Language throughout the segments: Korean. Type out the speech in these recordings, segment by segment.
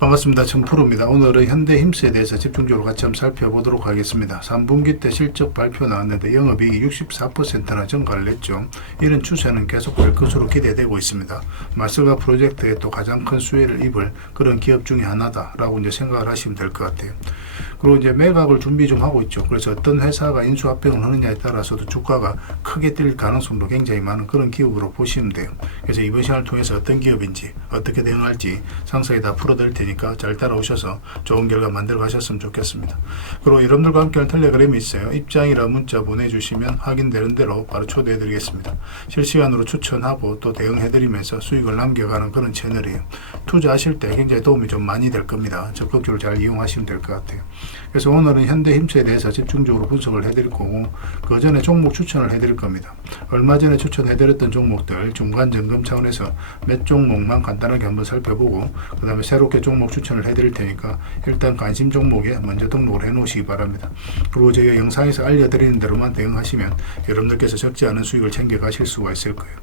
반갑습니다. 정프로입니다. 오늘은 현대힘스에 대해서 집중적으로 같이 한번 살펴보도록 하겠습니다. 3분기 때 실적 발표 나왔는데 영업이익이 64%나 증가를 했죠. 이런 추세는 계속될 것으로 기대되고 있습니다. 마스가 프로젝트에 또 가장 큰 수혜를 입을 그런 기업 중에 하나다라고 이제 생각을 하시면 될 것 같아요. 그리고 이제 매각을 준비 좀 하고 있죠. 그래서 어떤 회사가 인수합병을 하느냐에 따라서도 주가가 크게 뛸 가능성도 굉장히 많은 그런 기업으로 보시면 돼요. 그래서 이번 시간을 통해서 어떤 기업인지 어떻게 대응할지 상세히 다 풀어드릴 테니까 잘 따라오셔서 좋은 결과 만들어 가셨으면 좋겠습니다. 그리고 여러분들과 함께하는 텔레그램이 있어요. 입장이라 문자 보내주시면 확인되는 대로 바로 초대해 드리겠습니다. 실시간으로 추천하고 또 대응해 드리면서 수익을 남겨가는 그런 채널이에요. 투자하실 때 굉장히 도움이 좀 많이 될 겁니다. 적극적으로 잘 이용하시면 될 것 같아요. 그래서 오늘은 현대힘스에 대해서 집중적으로 분석을 해드릴 거고 그 전에 종목 추천을 해드릴 겁니다. 얼마 전에 추천해드렸던 종목들 중간 점검 차원에서 몇 종목만 간단하게 한번 살펴보고 그 다음에 새롭게 종목 추천을 해드릴 테니까 일단 관심 종목에 먼저 등록을 해 놓으시기 바랍니다. 그리고 저희가 영상에서 알려드리는 대로만 대응하시면 여러분들께서 적지 않은 수익을 챙겨 가실 수가 있을 거예요.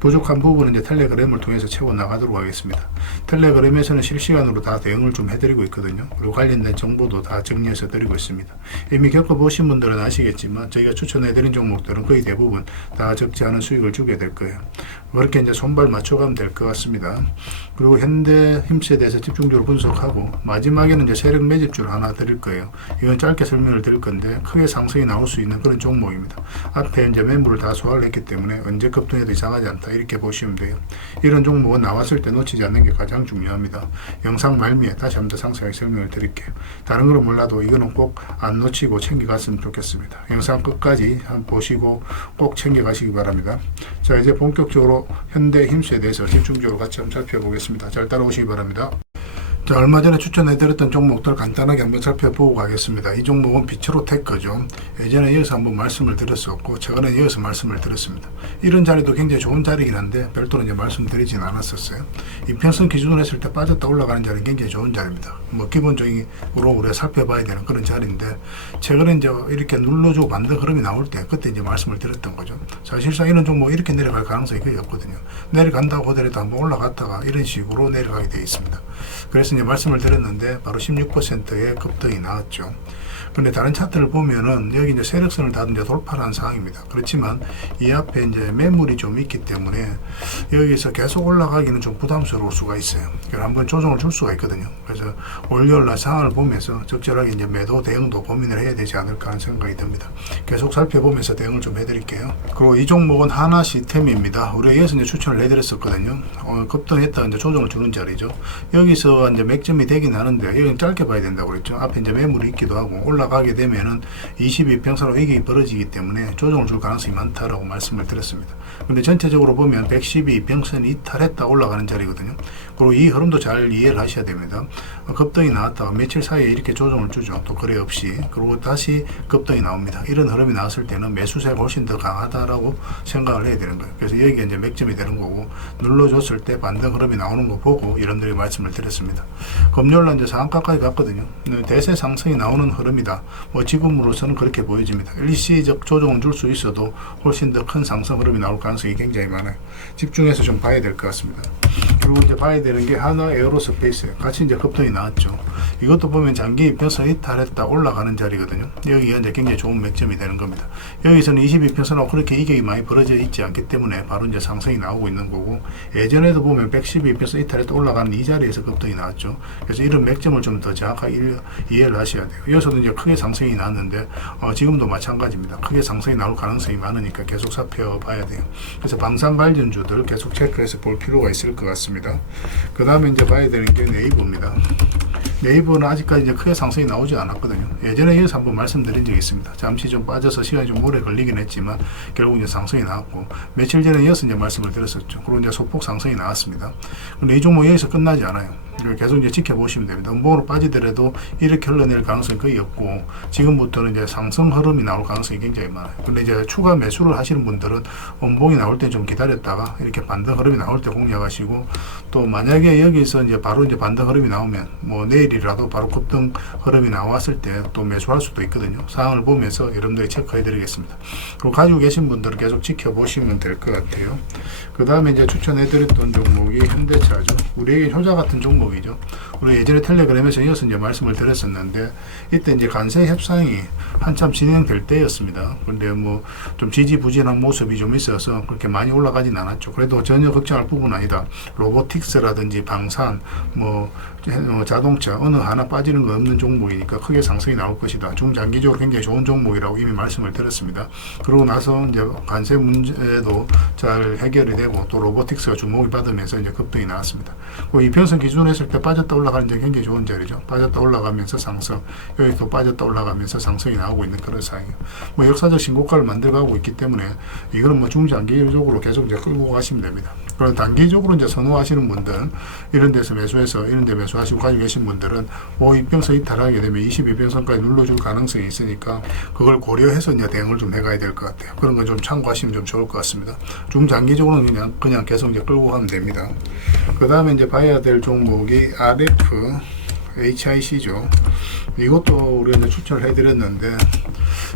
부족한 부분은 이제 텔레그램을 통해서 채워 나가도록 하겠습니다. 텔레그램에서는 실시간으로 다 대응을 좀 해드리고 있거든요. 그리고 관련된 정보도 다 정리해서 드리고 있습니다. 이미 겪어보신 분들은 아시겠지만 저희가 추천해드린 종목들은 거의 대부분 다 적지 않은 수익을 주게 될 거예요. 그렇게 이제 손발 맞춰가면 될 것 같습니다. 그리고 현대힘스에 대해서 집중적으로 분석하고 마지막에는 이제 세력 매집주를 하나 드릴 거예요. 이건 짧게 설명을 드릴 건데 크게 상승이 나올 수 있는 그런 종목입니다. 앞에 이제 매물을 다 소화를 했기 때문에 언제 급등해도 이상하지 않다 이렇게 보시면 돼요. 이런 종목은 나왔을 때 놓치지 않는 게 가장 중요합니다. 영상 말미에 다시 한번 더 상세하게 설명을 드릴게요. 다른 거는 몰라도 이거는 꼭 안 놓치고 챙겨갔으면 좋겠습니다. 영상 끝까지 한번 보시고 꼭 챙겨가시기 바랍니다. 자, 이제 본격적으로 현대힘스에 대해서 집중적으로 같이 한번 살펴보겠습니다. 잘 따라오시기 바랍니다. 자, 얼마 전에 추천해드렸던 종목들 간단하게 한번 살펴보고 가겠습니다. 이 종목은 비츠로 테크죠. 예전에 이어서 한번 말씀을 드렸었고 최근에 이어서 말씀을 드렸습니다. 이런 자리도 굉장히 좋은 자리긴 한데 별도로 이제 말씀드리진 않았었어요. 이평선 기준으로 했을 때 빠졌다 올라가는 자리는 굉장히 좋은 자리입니다. 뭐 기본적으로 우리가 살펴봐야 되는 그런 자리인데 최근에 이제 이렇게 눌러주고 반등 흐름이 나올 때 그때 이제 말씀을 드렸던 거죠. 사실상 이런 종목 이렇게 내려갈 가능성이 거의 없거든요. 내려간다고 하더라도 한번 올라갔다가 이런 식으로 내려가게 되어 있습니다. 그래서 이제 말씀을 드렸는데 바로 16%의 급등이 나왔죠. 근데 다른 차트를 보면은 여기 이제 세력선을 다 이제 돌파한 상황입니다. 그렇지만 이 앞에 이제 매물이 좀 있기 때문에 여기서 계속 올라가기는 좀 부담스러울 수가 있어요. 그래서 한번 조정을 줄 수가 있거든요. 그래서 월요일날 상황을 보면서 적절하게 이제 매도 대응도 고민을 해야 되지 않을까 하는 생각이 듭니다. 계속 살펴보면서 대응을 좀 해드릴게요. 그리고 이 종목은 하나 시스템입니다. 우리가 이어서 이제 추천을 해드렸었거든요. 급등했다가 이제 조정을 주는 자리죠. 여기서 이제 맥점이 되긴 하는데 여기는 짧게 봐야 된다고 그랬죠. 앞에 이제 매물이 있기도 하고 올라가게 되면은 22평선으로 이익이 벌어지기 때문에 조정을 줄 가능성이 많다라고 말씀을 드렸습니다. 근데 전체적으로 보면 112평선이 이탈했다 올라가는 자리거든요. 그리고 이 흐름도 잘 이해를 하셔야 됩니다. 급등이 나왔다가 며칠 사이에 이렇게 조정을 주죠. 또 거래 없이. 그리고 다시 급등이 나옵니다. 이런 흐름이 나왔을 때는 매수세가 훨씬 더 강하다라고 생각을 해야 되는 거예요. 그래서 여기가 이제 맥점이 되는 거고 눌러줬을 때 반등 흐름이 나오는 거 보고 여러분들이 말씀을 드렸습니다. 금요일날 이제 상한가까지 갔거든요. 대세 상승이 나오는 흐름이다. 뭐 지금으로서는 그렇게 보여집니다. 일시적 조정은 줄 수 있어도 훨씬 더 큰 상승 흐름이 나올 가능성이 굉장히 많아요. 집중해서 좀 봐야 될 것 같습니다. 그리고 이제 봐야 되는 게 하나 에어로스페이스예요. 같이 이제 급등이 나왔죠. 이것도 보면 장기 이평선 이탈했다 올라가는 자리거든요. 여기가 이제 굉장히 좋은 맥점이 되는 겁니다. 여기서는 22평선하고 그렇게 이격이 많이 벌어져 있지 않기 때문에 바로 이제 상승이 나오고 있는 거고 예전에도 보면 112평선 이탈했다 올라가는 이 자리에서 급등이 나왔죠. 그래서 이런 맥점을 좀 더 정확하게 이해를 하셔야 돼요. 여기서도 이제 크게 상승이 나왔는데 지금도 마찬가지입니다. 크게 상승이 나올 가능성이 많으니까 계속 살펴봐야 돼요. 그래서 방산 관련주들 계속 체크해서 볼 필요가 있을 것 같습니다. 그 다음에 이제 봐야 되는 게 네이버입니다. 네이버는 아직까지 이제 크게 상승이 나오지 않았거든요. 예전에 이어서 한번 말씀드린 적이 있습니다. 잠시 좀 빠져서 시간이 좀 오래 걸리긴 했지만 결국 이제 상승이 나왔고 며칠 전에 이어서 이제 말씀을 드렸었죠. 그리고 이제 소폭 상승이 나왔습니다. 근데 이 종목 여기서 끝나지 않아요. 계속 이제 지켜보시면 됩니다. 음봉으로 빠지더라도 이렇게 흘러낼 가능성이 거의 없고 지금부터는 이제 상승 흐름이 나올 가능성이 굉장히 많아요. 근데 이제 추가 매수를 하시는 분들은 음봉이 나올 때 좀 기다렸다가 이렇게 반등 흐름이 나올 때 공략하시고 또 만약에 여기서 이제 바로 이제 반등 흐름이 나오면 뭐 내일이라도 바로 급등 흐름이 나왔을 때 또 매수할 수도 있거든요. 상황을 보면서 여러분들이 체크해 드리겠습니다. 그리고 가지고 계신 분들은 계속 지켜보시면 될 것 같아요. 그 다음에 이제 추천해 드렸던 종목이 현대차죠. 우리에게 효자 같은 종목 종목이죠. 우리 예전에 텔레그램에서 이어서 이제 말씀을 드렸었는데 이때 이제 관세 협상이 한참 진행될 때였습니다. 그런데 뭐 좀 지지부진한 모습이 좀 있어서 그렇게 많이 올라가진 않았죠. 그래도 전혀 걱정할 부분은 아니다. 로보틱스라든지 방산, 뭐 자동차 어느 하나 빠지는 거 없는 종목이니까 크게 상승이 나올 것이다. 중장기적으로 굉장히 좋은 종목이라고 이미 말씀을 드렸습니다. 그러고 나서 이제 관세 문제도 잘 해결이 되고 또 로보틱스가 주목을 받으면서 이제 급등이 나왔습니다. 그 이평선 기준으로 했을 때 빠졌다 올라가는 게 굉장히 좋은 자리죠. 빠졌다 올라가면서 상승, 여기 또 빠졌다 올라가면서 상승이 나오고 있는 그런 상황이에요. 뭐 역사적 신고가를 만들어가고 있기 때문에 이거는 뭐 중장기적으로 계속 이제 끌고 가시면 됩니다. 그리고 단기적으로 이제 선호하시는 분들은 이런 데서 매수해서 이런 데 매수하시고 가지고 계신 분들은 이평선 이탈하게 되면 22평선까지 눌러줄 가능성이 있으니까 그걸 고려해서 이제 대응을 좀 해가야 될 것 같아요. 그런 건 좀 참고하시면 좀 좋을 것 같습니다. 중장기적으로는 그냥 계속 이제 끌고 가면 됩니다. 그 다음에 이제 봐야 될 종목이 RF HIC죠. 이것도 우리가 이제 추천을 해드렸는데,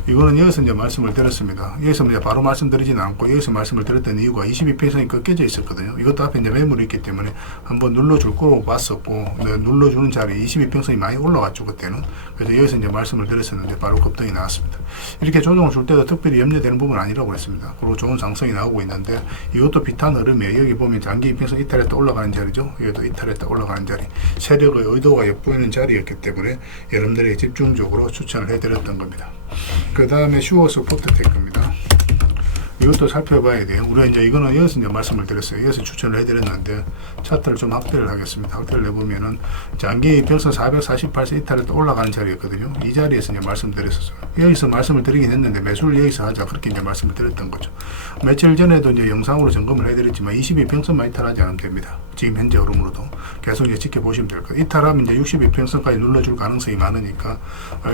이거는 여기서 이제 말씀을 드렸습니다. 여기서 이제 바로 말씀드리진 않고, 여기서 말씀을 드렸던 이유가 22평선이 꺾여져 있었거든요. 이것도 앞에 이제 매물이 있기 때문에 한번 눌러줄 거로 봤었고, 눌러주는 자리 22평선이 많이 올라갔죠, 그때는. 그래서 여기서 이제 말씀을 드렸었는데, 바로 급등이 나왔습니다. 이렇게 조정을 줄 때도 특별히 염려되는 부분은 아니라고 했습니다. 그리고 좋은 상승이 나오고 있는데, 이것도 비슷한 흐름이에요. 여기 보면 장기 이평선 이탈했다 올라가는 자리죠. 여기도 이탈했다 올라가는 자리. 세력의 의도가 엿보이는 자리였기 때문에 여러분들이 집중적으로 추천을 해드렸던 겁니다. 그 다음에 슈어스포트테크입니다. 이것도 살펴봐야 돼요. 우리가 이제 이거는 여기서 이제 말씀을 드렸어요. 여기서 추천을 해드렸는데 차트를 좀 확대를 하겠습니다. 확대를 해보면은 장기 평선 448선 이탈에 또 올라가는 자리였거든요. 이 자리에서 이제 말씀드렸었어요. 여기서 말씀을 드리긴 했는데 매수를 여기서 하자 그렇게 이제 말씀을 드렸던 거죠. 며칠 전에도 이제 영상으로 점검을 해드렸지만 22평선만 이탈하지 않으면 됩니다. 지금 현재 흐름으로도 계속 이제 지켜보시면 될 거예요. 이탈하면 이제 62평선까지 눌러줄 가능성이 많으니까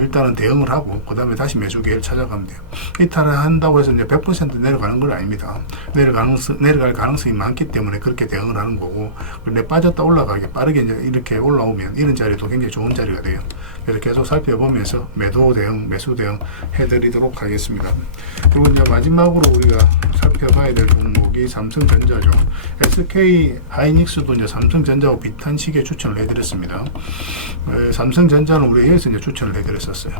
일단은 대응을 하고 그 다음에 다시 매수 기회를 찾아가면 돼요. 이탈을 한다고 해서 이제 100% 내려가는 건 아닙니다. 내려갈 가능성이 많기 때문에 그렇게 대응을 하는 거고, 근데 빠졌다 올라가게 빠르게 이제 이렇게 올라오면 이런 자리도 굉장히 좋은 자리가 돼요. 그래서 계속 살펴보면서 매도 대응, 매수 대응 해드리도록 하겠습니다. 그리고 이제 마지막으로 우리가 살펴봐야 될 종목이 삼성전자죠. SK 하이닉스도 이제 삼성전자하고 비슷한 시기에 추천을 해드렸습니다. 삼성전자는 우리 여기서 이제 추천을 해드렸었어요.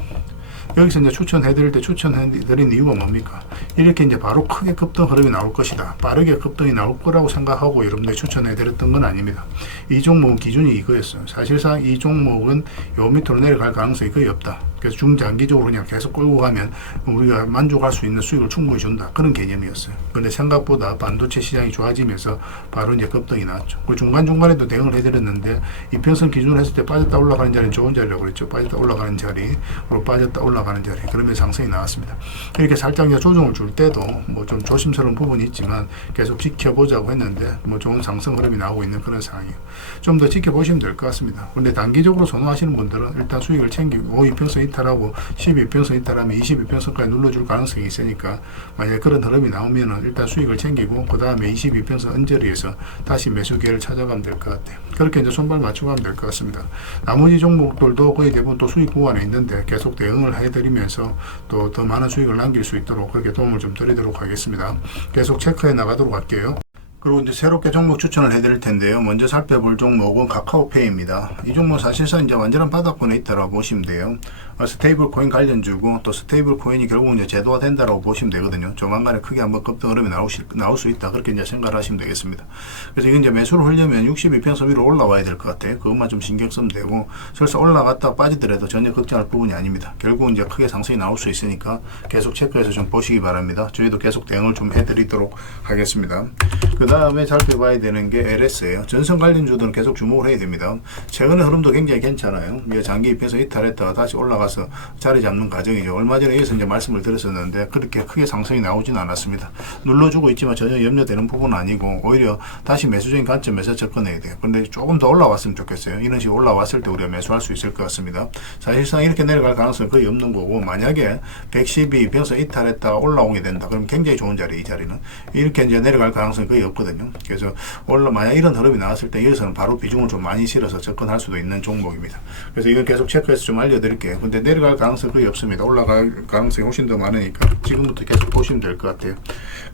여기서 이제 추천해드릴 때 추천해드린 이유가 뭡니까? 이렇게 이제 바로 크게 급등 흐름이 나올 것이다. 빠르게 급등이 나올 거라고 생각하고 여러분들 추천해드렸던 건 아닙니다. 이 종목은 기준이 이거였어요. 사실상 이 종목은 요 밑으로 내려갈 가능성이 거의 없다. 그래서 중장기적으로 그냥 계속 끌고 가면 우리가 만족할 수 있는 수익을 충분히 준다. 그런 개념이었어요. 그런데 생각보다 반도체 시장이 좋아지면서 바로 이제 급등이 나왔죠. 그리고 중간중간에도 대응을 해드렸는데 이평선 기준으로 했을 때 빠졌다 올라가는 자리는 좋은 자리라고 그랬죠. 빠졌다 올라가는 자리, 그리고 빠졌다 올라가는 자리. 그러면 상승이 나왔습니다. 이렇게 살짝 이제 조정을 줄 때도 뭐 좀 조심스러운 부분이 있지만 계속 지켜보자고 했는데 뭐 좋은 상승 흐름이 나오고 있는 그런 상황이에요. 좀 더 지켜보시면 될 것 같습니다. 그런데 단기적으로 선호하시는 분들은 일단 수익을 챙기고 이평선 이탈하고 12평선 이탈하면 22평선까지 눌러줄 가능성이 있으니까 만약에 그런 흐름이 나오면은 일단 수익을 챙기고 그 다음에 22평선 언저리에서 다시 매수 기회를 찾아가면 될 것 같아요. 그렇게 이제 손발 맞추고 가면 될 것 같습니다. 나머지 종목들도 거의 대부분 또 수익 구간에 있는데 계속 대응을 해드리면서 또 더 많은 수익을 남길 수 있도록 그렇게 도움을 좀 드리도록 하겠습니다. 계속 체크해 나가도록 할게요. 그리고 이제 새롭게 종목 추천을 해드릴 텐데요. 먼저 살펴볼 종목은 카카오페이입니다. 이 종목 사실상 이제 완전한 바닥권에 있다라고 보시면 돼요. 스테이블 코인 관련주고 또 스테이블 코인이 결국 이제 제도화 된다라고 보시면 되거든요. 조만간에 크게 한번 급등 흐름이 나올 수 있다. 그렇게 이제 생각을 하시면 되겠습니다. 그래서 이건 이제 매수를 하려면 62평선 위로 올라와야 될 것 같아요. 그것만 좀 신경 쓰면 되고, 설사 올라갔다 빠지더라도 전혀 걱정할 부분이 아닙니다. 결국 이제 크게 상승이 나올 수 있으니까 계속 체크해서 좀 보시기 바랍니다. 저희도 계속 대응을 좀 해드리도록 하겠습니다. 그 다음에 살펴봐야 되는 게 LS예요. 전선 관련주들은 계속 주목을 해야 됩니다. 최근의 흐름도 굉장히 괜찮아요. 장기 입에서 이탈했다가 다시 올라가서 자리 잡는 과정이죠. 얼마 전에 여기서 이제 말씀을 드렸었는데 그렇게 크게 상승이 나오지는 않았습니다. 눌러주고 있지만 전혀 염려되는 부분은 아니고 오히려 다시 매수적인 관점에서 접근해야 돼요. 그런데 조금 더 올라왔으면 좋겠어요. 이런 식으로 올라왔을 때 우리가 매수할 수 있을 것 같습니다. 사실상 이렇게 내려갈 가능성은 거의 없는 거고, 만약에 112평선 이탈했다가 올라오게 된다. 그럼 굉장히 좋은 자리, 이 자리는. 이렇게 이제 내려갈 가능성이 거의 없거든요. 없거든요. 그래서 만약 이런 흐름이 나왔을 때 여기서는 바로 비중을 좀 많이 실어서 접근할 수도 있는 종목입니다. 그래서 이건 계속 체크해서 좀 알려드릴게요. 근데 내려갈 가능성이 거의 없습니다. 올라갈 가능성이 훨씬 더 많으니까 지금부터 계속 보시면 될 것 같아요.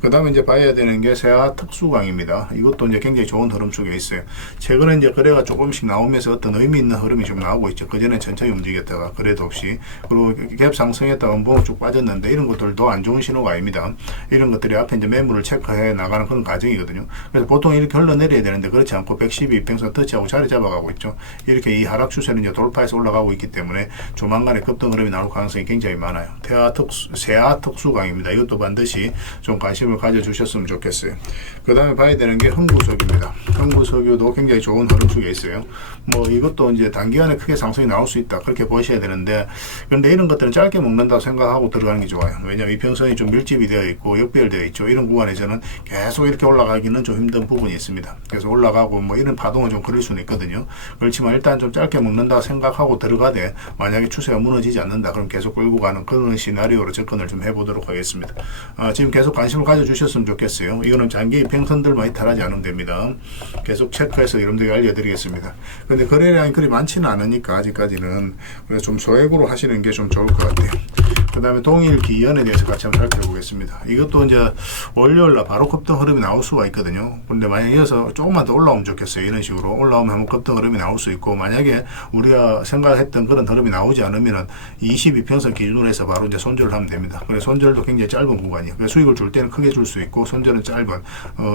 그 다음에 이제 봐야 되는 게 세아 특수강입니다. 이것도 이제 굉장히 좋은 흐름 속에 있어요. 최근에 이제 거래가 조금씩 나오면서 어떤 의미 있는 흐름이 좀 나오고 있죠. 그전에 천천히 움직였다가 거래도 없이, 그리고 갭 상승했다가 음봉을 쭉 빠졌는데 이런 것들도 안 좋은 신호가 아닙니다. 이런 것들이 앞에 이제 매물을 체크해 나가는 그런 과정이거든요. 그래서 보통 이렇게 흘러내려야 되는데 그렇지 않고 112 이평선 터치하고 자리 잡아가고 있죠. 이렇게 이 하락 추세는 이제 돌파해서 올라가고 있기 때문에 조만간에 급등 흐름이 나올 가능성이 굉장히 많아요. 세아 특수강입니다. 이것도 반드시 좀 관심을 가져주셨으면 좋겠어요. 그 다음에 봐야 되는 게 흥구석유입니다. 흥구석유도 굉장히 좋은 흐름 속에 있어요. 뭐 이것도 이제 단기간에 크게 상승이 나올 수 있다, 그렇게 보셔야 되는데, 그런데 이런 것들은 짧게 먹는다고 생각하고 들어가는 게 좋아요. 왜냐하면 이평선이 좀 밀집이 되어 있고 역별되어 있죠. 이런 구간에서는 계속 이렇게 올라가기는 좀 힘든 부분이 있습니다. 그래서 올라가고 뭐 이런 파동은 좀 그럴 수는 있거든요. 그렇지만 일단 좀 짧게 먹는다 생각하고 들어가되, 만약에 추세가 무너지지 않는다 그럼 계속 끌고 가는 그런 시나리오로 접근을 좀 해보도록 하겠습니다. 지금 계속 관심을 가져주셨으면 좋겠어요. 이거는 장기 이평선들만 이탈하지 않으면 됩니다. 계속 체크해서 여러분들에게 알려드리겠습니다. 근데 거래량이 그리 많지는 않으니까 아직까지는, 그래서 좀 소액으로 하시는 게 좀 좋을 것 같아요. 그 다음에 동일기연에 대해서 같이 한번 살펴보겠습니다. 이것도 이제 월요일날 바로 급등 흐름이 나올 수가 있거든요. 근데 만약에 이어서 조금만 더 올라오면 좋겠어요. 이런 식으로 올라오면 한번 급등 흐름이 나올 수 있고, 만약에 우리가 생각했던 그런 흐름이 나오지 않으면은 22평선 기준으로 해서 바로 이제 손절을 하면 됩니다. 그래서 손절도 굉장히 짧은 구간이에요. 그래서 수익을 줄 때는 크게 줄 수 있고, 손절은 짧은,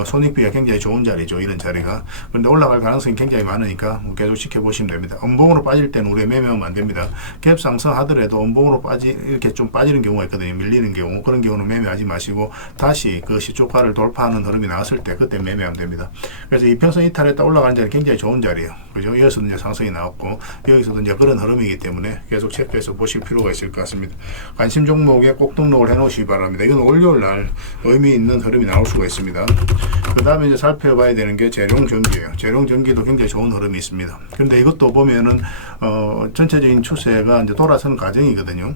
손익비가 굉장히 좋은 자리죠. 이런 자리가. 그런데 올라갈 가능성이 굉장히 많으니까 계속 지켜보시면 됩니다. 음봉으로 빠질 때는 우리가 매매하면 안 됩니다. 갭 상승하더라도 음봉으로 이렇게 좀 빠지는 경우가 있거든요. 밀리는 경우. 그런 경우는 매매하지 마시고 다시 그 시초가를 돌파하는 흐름이 나왔을 때 그때 매매하면 됩니다. 그래서 이평선 이탈했다 올라가는 자리 굉장히 좋은 자리예요. 그죠? 여기서도 이제 상승이 나왔고 여기서도 이제 그런 흐름이기 때문에 계속 체크해서 보실 필요가 있을 것 같습니다. 관심 종목에 꼭 등록을 해 놓으시기 바랍니다. 이건 월요일 날 의미 있는 흐름이 나올 수가 있습니다. 그 다음에 이제 살펴봐야 되는 게 재룡전기예요. 재룡전기도 굉장히 좋은 흐름이 있습니다. 근데 이것도 보면은 전체적인 추세가 이제 돌아서는 과정이거든요.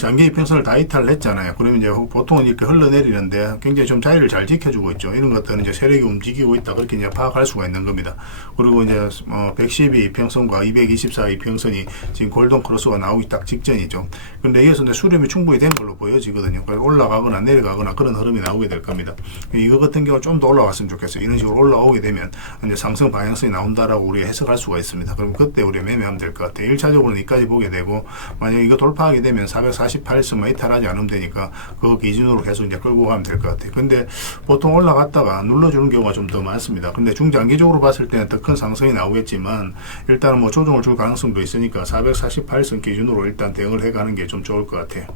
장기 이평선을 다 이탈을 했잖아요. 그러면 이제 보통은 이렇게 흘러내리는데 굉장히 좀 자리를 잘 지켜주고 있죠. 이런 것들은 이제 세력이 움직이고 있다, 그렇게 이제 파악할 수가 있는 겁니다. 그리고 이제 112 이평선과 224 이평선이 지금 골든 크로스가 나오기 딱 직전이죠. 근데 여기서 이제 수렴이 충분히 된 걸로 보여지거든요. 그래서 올라가거나 내려가거나 그런 흐름이 나오게 될 겁니다. 이거 같은 경우 좀 더 올라갔으면 좋겠어요. 이런 식으로 올라오게 되면 이제 상승 방향성이 나온다라고 우리가 해석할 수가 있습니다. 그럼 그때 우리가 매매하면 될 것 같아요. 1차적으로는 이까지 보게 되고, 만약에 이거 돌파하게 되면 448선만 이탈하지 않으면 되니까 그 기준으로 계속 이제 끌고 가면 될 것 같아요. 근데 보통 올라갔다가 눌러주는 경우가 좀 더 많습니다. 근데 중장기적으로 봤을 때는 더 큰 상승이 나오겠지만, 일단은 뭐 조정을 줄 가능성도 있으니까 448선 기준으로 일단 대응을 해가는 게 좀 좋을 것 같아요.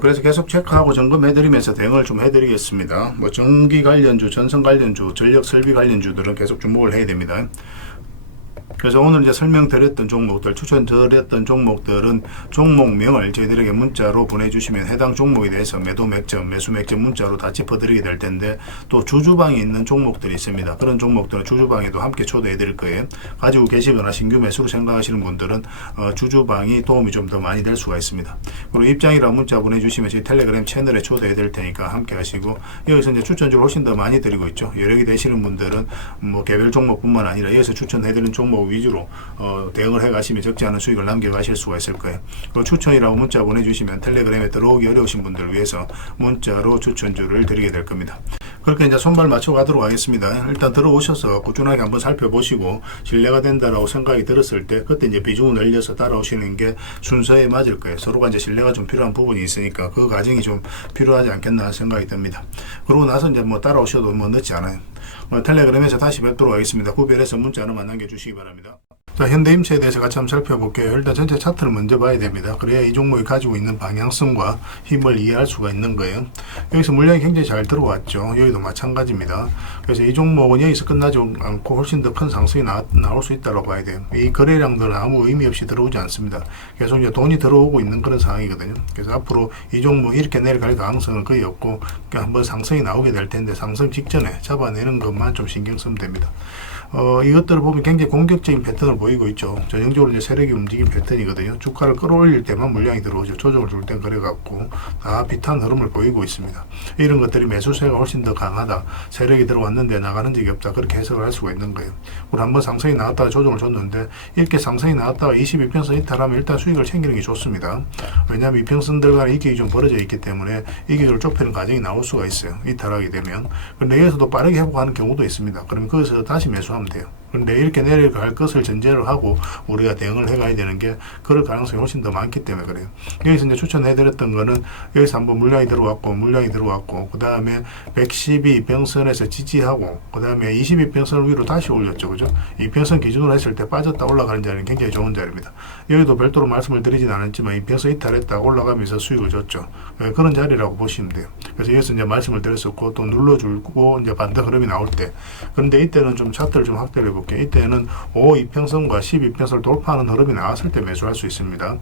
그래서 계속 체크하고 점검해드리면서 대응을 좀 해드리겠습니다. 뭐 전기 관련주, 전선 관련주, 전력 설비 관련주들은 계속 주목을 해야 됩니다. 그래서 오늘 이제 설명드렸던 종목들, 추천드렸던 종목들은 종목명을 저희들에게 문자로 보내주시면 해당 종목에 대해서 매도 맥점, 매수 맥점 문자로 다 짚어드리게 될 텐데, 또 주주방에 있는 종목들이 있습니다. 그런 종목들은 주주방에도 함께 초대해 드릴 거예요. 가지고 계시거나 신규 매수로 생각하시는 분들은 주주방이 도움이 좀 더 많이 될 수가 있습니다. 그리고 입장이라고 문자 보내주시면 저희 텔레그램 채널에 초대해 드릴 테니까 함께 하시고, 여기서 이제 추천주를 훨씬 더 많이 드리고 있죠. 여력이 되시는 분들은 뭐 개별 종목뿐만 아니라 여기서 추천해 드리는 종목 위주로 대응을 해가시면 적지 않은 수익을 남겨가실 수가 있을 거예요. 추천이라고 문자 보내주시면 텔레그램에 들어오기 어려우신 분들을 위해서 문자로 추천주를 드리게 될 겁니다. 그렇게 이제 손발 맞춰 가도록 하겠습니다. 일단 들어오셔서 꾸준하게 한번 살펴보시고 신뢰가 된다라고 생각이 들었을 때 그때 이제 비중을 늘려서 따라오시는 게 순서에 맞을 거예요. 서로가 이제 신뢰가 좀 필요한 부분이 있으니까 그 과정이 좀 필요하지 않겠나 생각이 듭니다. 그러고 나서 이제 뭐 따라오셔도 뭐 늦지 않아요. 텔레그램에서 다시 뵙도록 하겠습니다. 구별해서 문자 하나만 남겨주시기 바랍니다. 자, 현대임체에 대해서 같이 한번 살펴볼게요. 일단 전체 차트를 먼저 봐야 됩니다. 그래야 이 종목이 가지고 있는 방향성과 힘을 이해할 수가 있는 거예요. 여기서 물량이 굉장히 잘 들어왔죠. 여기도 마찬가지입니다. 그래서 이 종목은 여기서 끝나지 않고 훨씬 더 큰 상승이 나올 수 있다고 봐야 돼요. 이 거래량들은 아무 의미 없이 들어오지 않습니다. 계속 이제 돈이 들어오고 있는 그런 상황이거든요. 그래서 앞으로 이 종목 이렇게 내려갈 가능성은 거의 없고, 그러니까 한번 상승이 나오게 될 텐데 상승 직전에 잡아내는 것만 좀 신경 쓰면 됩니다. 이것들을 보면 굉장히 공격적인 패턴을 보이고 있죠. 전형적으로 이제 세력이 움직인 패턴이거든요. 주가를 끌어올릴 때만 물량이 들어오죠. 조정을 줄 땐 그래갖고 다 비슷한 흐름을 보이고 있습니다. 이런 것들이 매수세가 훨씬 더 강하다. 세력이 들어왔는데 나가는 적이 없다. 그렇게 해석을 할 수가 있는 거예요. 우리 한번 상승이 나왔다가 조정을 줬는데 이렇게 상승이 나왔다가 22평선 이탈하면 일단 수익을 챙기는 게 좋습니다. 왜냐하면 이평선들 간의 이격이 좀 벌어져 있기 때문에 이격을 좁히는 과정이 나올 수가 있어요. 이탈하게 되면. 그런데 여기서도 빠르게 회복하는 경우도 있습니다. 그러면 거기서 다시 매수하면 돼요. 그런데 이렇게 내려갈 것을 전제를 하고 우리가 대응을 해가야 되는 게 그럴 가능성이 훨씬 더 많기 때문에 그래요. 여기서 이제 추천해드렸던 거는 여기서 한번 물량이 들어왔고 그 다음에 112평선에서 지지하고 그 다음에 22평선을 위로 다시 올렸죠. 그죠? 이평선 기준으로 했을 때 빠졌다 올라가는 자리는 굉장히 좋은 자리입니다. 여기도 별도로 말씀을 드리진 않았지만 이평선 이탈했다 올라가면서 수익을 줬죠. 그런 자리라고 보시면 돼요. 그래서 여기서 이제 말씀을 드렸었고 또 눌러주고 이제 반등 흐름이 나올 때 그런데 이때는 좀 차트를 좀 확대를 해볼게요. 이때는 5이평선과 12평선을 돌파하는 흐름이 나왔을 때 매수할 수 있습니다.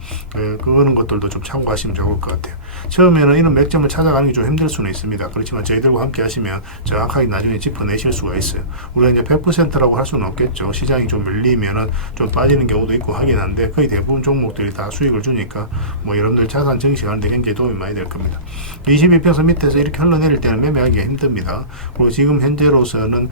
그거는 것들도 좀 참고하시면 좋을 것 같아요. 처음에는 이런 맥점을 찾아가는 게 좀 힘들 수는 있습니다. 그렇지만 저희들과 함께 하시면 정확하게 나중에 짚어내실 수가 있어요. 우리가 이제 100%라고 할 수는 없겠죠. 시장이 좀 밀리면은 좀 빠지는 경우도 있고 하긴 한데 거의 대부분 종목들이 다 수익을 주니까 뭐 여러분들 자산 증식하는데 굉장히 도움이 많이 될 겁니다. 22평선 밑에서 이렇게 흘러내릴 때는 매매하기가 힘듭니다. 그리고 지금 현재로서는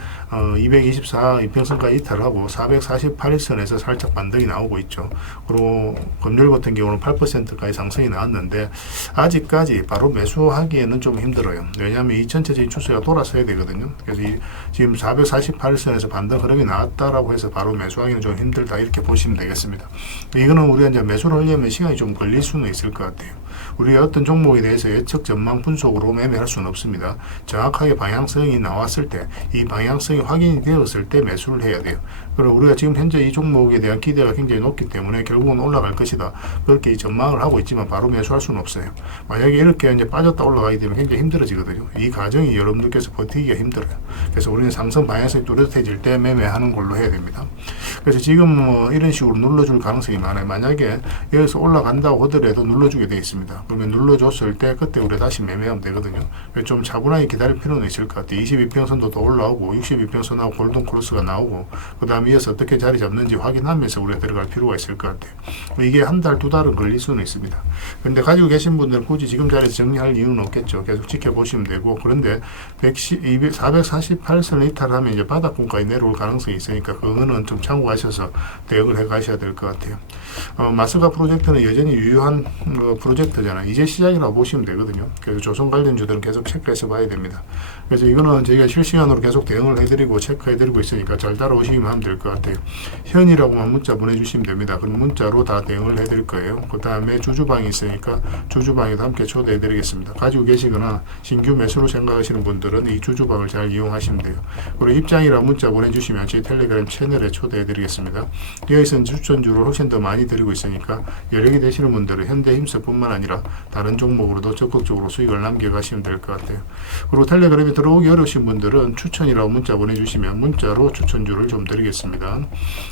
224 이평선까지 이탈하고 448선에서 살짝 반등이 나오고 있죠. 그리고 금요일 같은 경우는 8%까지 상승이 나왔는데 아직까지 바로 매수하기에는 좀 힘들어요. 왜냐하면 이 전체적인 추세가 돌아서야 되거든요. 그래서 지금 448선에서 반등 흐름이 나왔다라고 해서 바로 매수하기는 좀 힘들다 이렇게 보시면 되겠습니다. 이거는 우리가 이제 매수를 하려면 시간이 좀 걸릴 수는 있을 것 같아요. 우리가 어떤 종목에 대해서 예측 전망 분석으로 매매할 수는 없습니다. 정확하게 방향성이 나왔을 때, 이 방향성이 확인이 되었을 때 매수를 해야 돼요. 그리고 우리가 지금 현재 이 종목에 대한 기대가 굉장히 높기 때문에 결국은 올라갈 것이다. 그렇게 전망을 하고 있지만 바로 매수할 수는 없어요. 만약에 이렇게 이제 빠졌다 올라가게 되면 굉장히 힘들어지거든요. 이 과정이 여러분들께서 버티기가 힘들어요. 그래서 우리는 상승 방향성이 뚜렷해질 때 매매하는 걸로 해야 됩니다. 그래서 지금 뭐 이런 식으로 눌러줄 가능성이 많아요. 만약에 여기서 올라간다고 하더라도 눌러주게 되어 있습니다. 그러면 눌러줬을 때 그때 우리가 다시 매매하면 되거든요. 좀 차분하게 기다릴 필요는 있을 것 같아요. 22평선도 더 올라오고 62평선하고 골든 크로스가 나오고 그 다음에 이어서 어떻게 자리 잡는지 확인하면서 우리가 들어갈 필요가 있을 것 같아요. 이게 한 달, 두 달은 걸릴 수는 있습니다. 그런데 가지고 계신 분들은 굳이 지금 자리에서 정리할 이유는 없겠죠. 계속 지켜보시면 되고 그런데 448선을 이탈하면 이제 바닥권까지 내려올 가능성이 있으니까 그거는 좀 참고하셔서 대응을 해 가셔야 될 것 같아요. 마스가 프로젝트는 여전히 유효한 프로젝트잖아요. 이제 시작이라고 보시면 되거든요. 그래서 조선 관련주들은 계속 체크해서 봐야 됩니다. 그래서 이거는 저희가 실시간으로 계속 대응을 해드리고 체크해드리고 있으니까 잘 따라오시기만 하면 될 것 같아요. 현이라고만 문자 보내주시면 됩니다. 그럼 문자로 다 대응을 해드릴 거예요. 그 다음에 주주방이 있으니까 주주방에도 함께 초대해드리겠습니다. 가지고 계시거나 신규 매수로 생각하시는 분들은 이 주주방을 잘 이용하시면 돼요. 그리고 입장이라 문자 보내주시면 저희 텔레그램 채널에 초대해드리겠습니다. 여기서는 추천주를 훨씬 더 많이 드리고 있으니까 여력이 되시는 분들은 현대힘스뿐만 아니라 다른 종목으로도 적극적으로 수익을 남겨가시면 될 것 같아요. 그리고 텔레그램에 들어오기 어려우신 분들은 추천이라고 문자 보내주시면 문자로 추천주를 좀 드리겠습니다.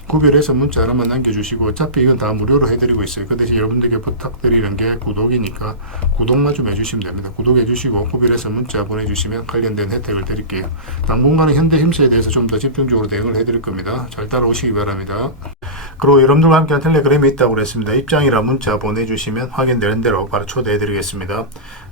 구별해서 문자 하나만 남겨주시고 어차피 이건 다 무료로 해드리고 있어요. 그 대신 여러분들께 부탁드리는 게 구독이니까 구독만 좀 해주시면 됩니다. 구독해주시고 구별해서 문자 보내주시면 관련된 혜택을 드릴게요. 당분간은 현대힘스에 대해서 좀 더 집중적으로 대응을 해드릴 겁니다. 잘 따라오시기 바랍니다. 그리고 여러분들과 함께한 텔레그램에 있다고 그랬습니다. 입장이라 문자 보내주시면 확인되는 대로 바로 초대해드리겠습니다.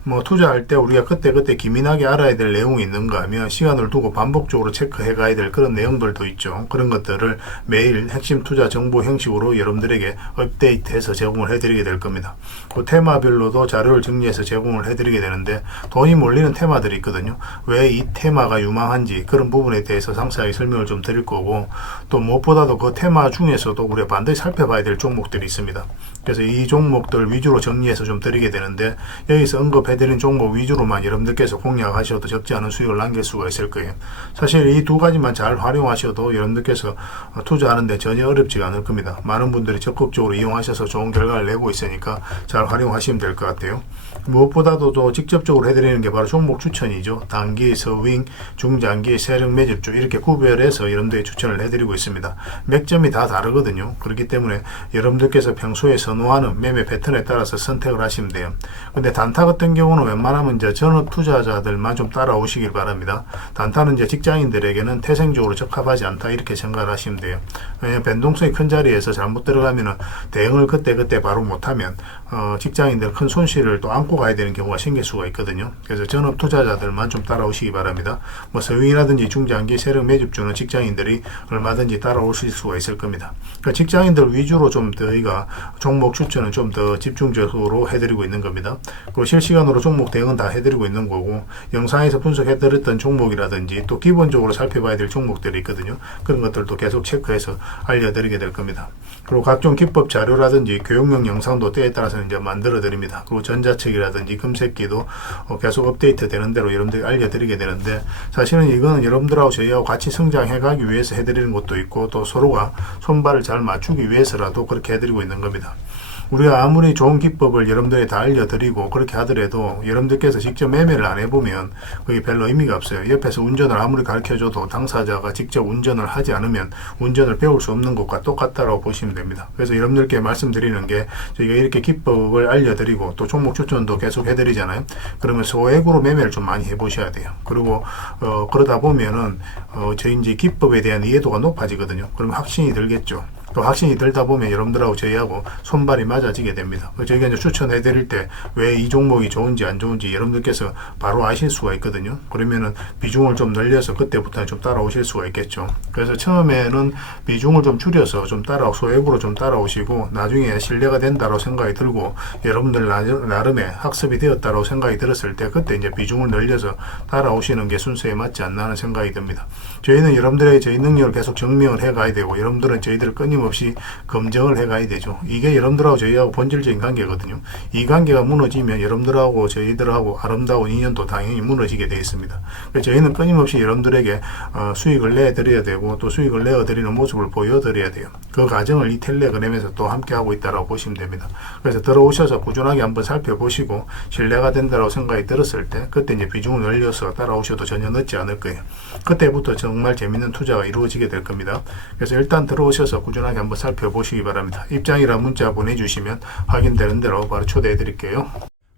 뭐 투자할 때 우리가 그때 기민하게 알아야 될 내용이 있는가 하면 시간을 두고 반복적으로 체크해 가야 될 그런 내용들도 있죠. 그런 것들을 매일 핵심 투자 정보 형식으로 여러분들에게 업데이트해서 제공을 해드리게 될 겁니다. 그 테마별로도 자료를 정리해서 제공을 해드리게 되는데 돈이 몰리는 테마들이 있거든요. 왜 이 테마가 유망한지 그런 부분에 대해서 상세하게 설명을 좀 드릴 거고 또 무엇보다도 그 테마 중에서도 우리가 반드시 살펴봐야 될 종목들이 있습니다. 그래서 이 종목들 위주로 정리해서 좀 드리게 되는데 여기서 언급해드린 종목 위주로만 여러분들께서 공략하셔도 적지 않은 수익을 남길 수가 있을 거예요. 사실 이 두 가지만 잘 활용하셔도 여러분들께서 투자하는데 전혀 어렵지가 않을 겁니다. 많은 분들이 적극적으로 이용하셔서 좋은 결과를 내고 있으니까 잘 활용하시면 될 것 같아요. 무엇보다도 또 직접적으로 해드리는 게 바로 종목 추천이죠. 단기, 서윙, 중장기, 세력 매집주 이렇게 구별해서 여러분들이 추천을 해드리고 있습니다. 맥점이 다 다르거든요. 그렇기 때문에 여러분들께서 평소에 선호하는 매매 패턴에 따라서 선택을 하시면 돼요. 근데 단타 같은 경우 경우는 웬만하면 이제 전업 투자자들만 좀 따라오시길 바랍니다. 단타는 이제 직장인들에게는 태생적으로 적합하지 않다 이렇게 생각을 하시면 돼요. 왜냐하면 변동성이 큰 자리에서 잘못 들어가면은 대응을 그때 바로 못하면 직장인들 큰 손실을 또 안고 가야 되는 경우가 생길 수가 있거든요. 그래서 전업 투자자들만 좀 따라오시기 바랍니다. 뭐 서윙이라든지 중장기 세력 매집주는 직장인들이 얼마든지 따라오실 수가 있을 겁니다. 그러니까 직장인들 위주로 좀 저희가 종목 추천은 좀 더 집중적으로 해드리고 있는 겁니다. 그리고 실시간으로 종목 대응은 다 해드리고 있는 거고, 영상에서 분석해드렸던 종목이라든지 또 기본적으로 살펴봐야 될 종목들이 있거든요. 그런 것들도 계속 체크해서 알려드리게 될 겁니다. 그리고 각종 기법 자료라든지 교육용 영상도 때에 따라서 이제 만들어 드립니다. 그리고 전자책이라든지 금색기도 계속 업데이트 되는 대로 여러분들이 알려드리게 되는데, 사실은 이거는 여러분들하고 저희하고 같이 성장해 가기 위해서 해드리는 것도 있고, 또 서로가 손발을 잘 맞추기 위해서라도 그렇게 해드리고 있는 겁니다. 우리가 아무리 좋은 기법을 여러분들이 다 알려드리고 그렇게 하더라도 여러분들께서 직접 매매를 안 해보면 그게 별로 의미가 없어요. 옆에서 운전을 아무리 가르쳐줘도 당사자가 직접 운전을 하지 않으면 운전을 배울 수 없는 것과 똑같다고 보시면 됩니다. 그래서 여러분들께 말씀드리는 게, 저희가 이렇게 기법을 알려드리고 또 종목 추천도 계속 해드리잖아요. 그러면 소액으로 매매를 좀 많이 해보셔야 돼요. 그리고 그러다 보면은 저희 이제 기법에 대한 이해도가 높아지거든요. 그러면 확신이 들겠죠. 또 확신이 들다 보면 여러분들하고 저희하고 손발이 맞아지게 됩니다. 저희가 이제 추천해 드릴 때 왜 이 종목이 좋은지 안 좋은지 여러분들께서 바로 아실 수가 있거든요. 그러면은 비중을 좀 늘려서 그때부터는 좀 따라오실 수가 있겠죠. 그래서 처음에는 비중을 좀 줄여서 좀 소액으로 좀 따라오시고, 나중에 신뢰가 된다고 생각이 들고 여러분들 나름의 학습이 되었다고 생각이 들었을 때 그때 이제 비중을 늘려서 따라오시는 게 순서에 맞지 않나 하는 생각이 듭니다. 저희는 여러분들에게 저희 능력을 계속 증명을 해 가야 되고, 여러분들은 저희들을 끊임없이 검증을 해 가야 되죠. 이게 여러분들하고 저희하고 본질적인 관계거든요. 이 관계가 무너지면 여러분들하고 저희들하고 아름다운 인연도 당연히 무너지게 되어 있습니다. 그래서 저희는 끊임없이 여러분들에게 수익을 내드려야 되고, 또 수익을 내어드리는 모습을 보여드려야 돼요. 그 과정을 이 텔레그램에서 또 함께 하고 있다고 보시면 됩니다. 그래서 들어오셔서 꾸준하게 한번 살펴보시고 신뢰가 된다고 생각이 들었을 때 그때 이제 비중을 늘려서 따라오셔도 전혀 늦지 않을 거예요. 그때부터 정말 재밌는 투자가 이루어지게 될 겁니다. 그래서 일단 들어오셔서 꾸준하게 한번 살펴보시기 바랍니다. 입장이라 문자 보내주시면 확인되는 대로 바로 초대해 드릴게요.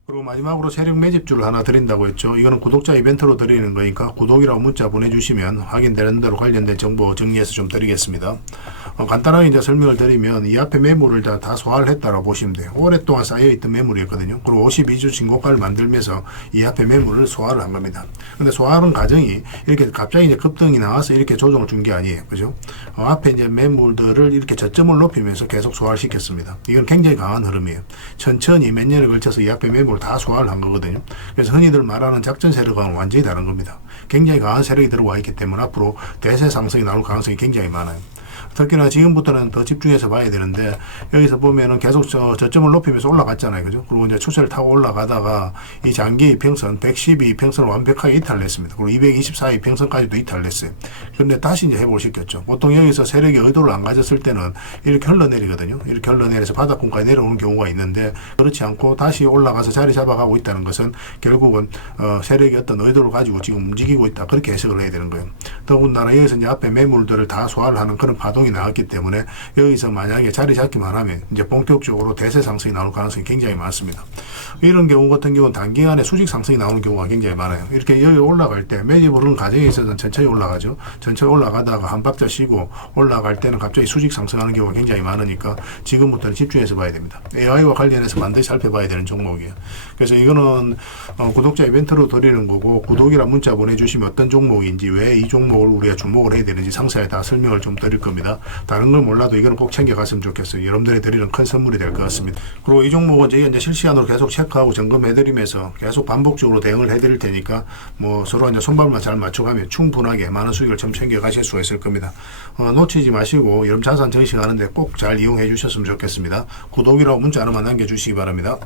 그리고 마지막으로 세력 매집주를 하나 드린다고 했죠. 이거는 구독자 이벤트로 드리는 거니까 구독이라고 문자 보내주시면 확인되는 대로 관련된 정보 정리해서 좀 드리겠습니다. 간단하게 이제 설명을 드리면, 이 앞에 매물을 다 소화를 했다고 보시면 돼요. 오랫동안 쌓여있던 매물이었거든요. 그리고 52주 신고가를 만들면서 이 앞에 매물을 소화를 한 겁니다. 근데 소화하는 과정이 이렇게 갑자기 이제 급등이 나와서 이렇게 조정을 준 게 아니에요. 그죠? 앞에 이제 매물들을 이렇게 저점을 높이면서 계속 소화를 시켰습니다. 이건 굉장히 강한 흐름이에요. 천천히 몇 년에 걸쳐서 이 앞에 매물을 다 소화를 한 거거든요. 그래서 흔히들 말하는 작전 세력과는 완전히 다른 겁니다. 굉장히 강한 세력이 들어와 있기 때문에 앞으로 대세 상승이 나올 가능성이 굉장히 많아요. 특히나 지금부터는 더 집중해서 봐야 되는데, 여기서 보면은 계속 저점을 높이면서 올라갔잖아요. 그죠? 그리고 이제 추세를 타고 올라가다가 이 장기 이평선 112 이평선을 완벽하게 이탈했습니다. 그리고 224 이평선까지도 이탈했어요. 그런데 다시 이제 회복을 시켰죠. 보통 여기서 세력이 의도를 안 가졌을 때는 이렇게 흘러내리거든요. 이렇게 흘러내려서 바닥권까지 내려오는 경우가 있는데, 그렇지 않고 다시 올라가서 자리 잡아가고 있다는 것은 결국은 세력이 어떤 의도를 가지고 지금 움직이고 있다, 그렇게 해석을 해야 되는 거예요. 더군다나 여기서 이제 앞에 매물들을 다 소화를 하는 그런 파동이 나왔기 때문에 여기서 만약에 자리 잡기만 하면 이제 본격적으로 대세 상승이 나올 가능성이 굉장히 많습니다. 이런 경우 같은 경우는 단기간에 수직 상승이 나오는 경우가 굉장히 많아요. 이렇게 여기 올라갈 때 매집을 하는 과정에 있어서는 천천히 올라가죠. 천천히 올라가다가 한 박자 쉬고 올라갈 때는 갑자기 수직 상승하는 경우가 굉장히 많으니까 지금부터는 집중해서 봐야 됩니다. AI와 관련해서 반드시 살펴봐야 되는 종목이에요. 그래서 이거는 구독자 이벤트로 드리는 거고, 구독이라 문자 보내주시면 어떤 종목인지, 왜 이 종목을 우리가 주목을 해야 되는지 상세하게 다 설명을 좀 드릴 겁니다. 다른 걸 몰라도 이거는 꼭 챙겨갔으면 좋겠어요. 여러분들이 드리는 큰 선물이 될 것 같습니다. 그리고 이 종목은 저희가 이제 실시간으로 계속 체크하고 점검해드리면서 계속 반복적으로 대응을 해드릴 테니까 서로 이제 손발만 잘 맞춰가면 충분하게 많은 수익을 좀 챙겨가실 수가 있을 겁니다. 놓치지 마시고 여러분 자산 전시하는데 꼭 잘 이용해 주셨으면 좋겠습니다. 구독이라고 문자 하나만 남겨주시기 바랍니다.